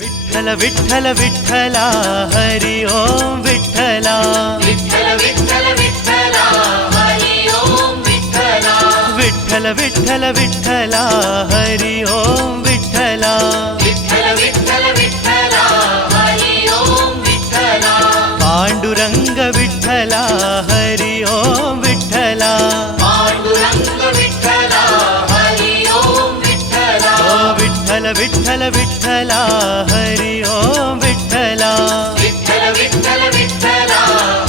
विठ्ठल विठ्ठल विठ्ठला हरि ओम विठ्ठला विठ्ठल विठ्ठल विठ्ठला हरि ओम विठ्ठला विठ्ठल विठ्ठल विठ्ठला हरि ओम विठ्ठला विठ्ठल विठ्ठल विठ्ठला हरि ओम विठ्ठला पांडुरंग विठ्ठला हरि ओम विठ्ठला पांडुरंग विठ्ठला हरि ओम विठ्ठला ओ विठ्ठल विठ्ठल विठ्ठला हरि ओम विठ्ठला विठ्ठल विठ्ठल विठ्ठला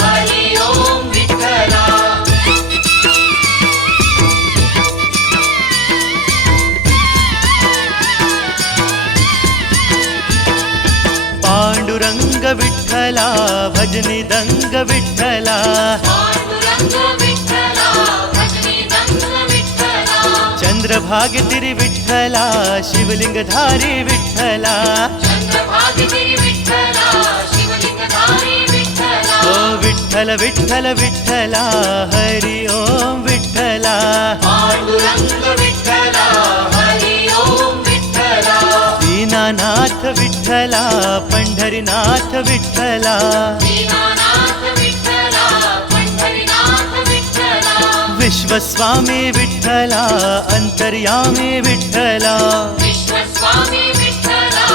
हरि ओम विठ्ठला पांडुरंग विठ्ठला भजनी दंग विठ्ठला पांडुरंग विठ्ठला भजनी दंग विठ्ठला चंद्रभागतिरी विठ्ठला शिवलिंगधारी विठ्ठला चंद्रभागतिरी विठ्ठला शिवलिंगधारी विठ्ठला ओ विठ्ठल विठ्ठल विठ्ठला हरि ओम विठ्ठला पांडुरंग विठ्ठला हरि ओम विठ्ठला दीनानाथ विठ्ठला पंढरीनाथ विठ्ठला दीनानाथ विठ्ठला पंढरीनाथ विठ्ठला विश्वस्वामी विठ्ठला अंतर्यामी विठ्ठला विश्वस्वामी विठ्ठला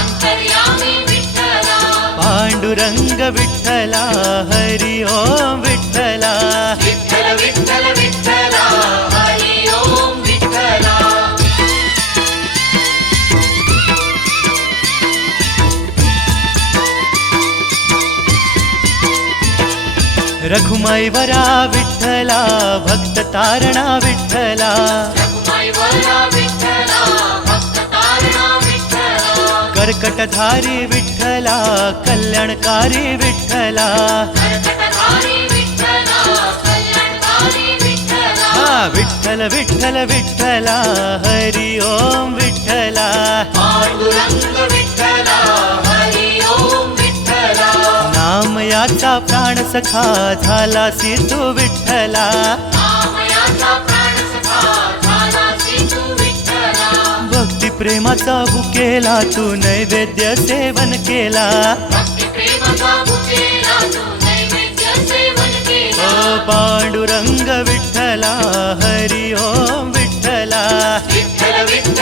अंतर्यामी विठ्ठला पांडुरंग विठ्ठला हरि ओम विठ्ठला विठ्ठल विठ्ठल विठ्ठला हरि ओम विठ्ठला रघुमाईवरा विठ्ठला भक्त तारणा विठ्ठला रघुमाईवरा विठ्ठला भक्त तारणा विठ्ठला कर्कटधारी विठ्ठला कल्याणकारी विठ्ठला कर्कटधारी विठ्ठला कल्याणकारी विठ्ठला विठ्ठल विठ्ठल विठ्ठला हरि ओम विठ्ठला पांडुरंग विठ्ठला हरि ओम विठ्ठला नाम याचा प्राण सखा झालासी तू विठ्ठला नामयाचा प्राण सखा झालासी तू विठ्ठला भक्ती प्रेमाचा भुकेला तू नैवेद्य सेवन केला भक्ती प्रेमाचा भुकेला तू नैवेद्य सेवन केला ओ पांडुरंग विठ्ठला हरि ओम विठ्ठला विठ्ठल विठ्ठल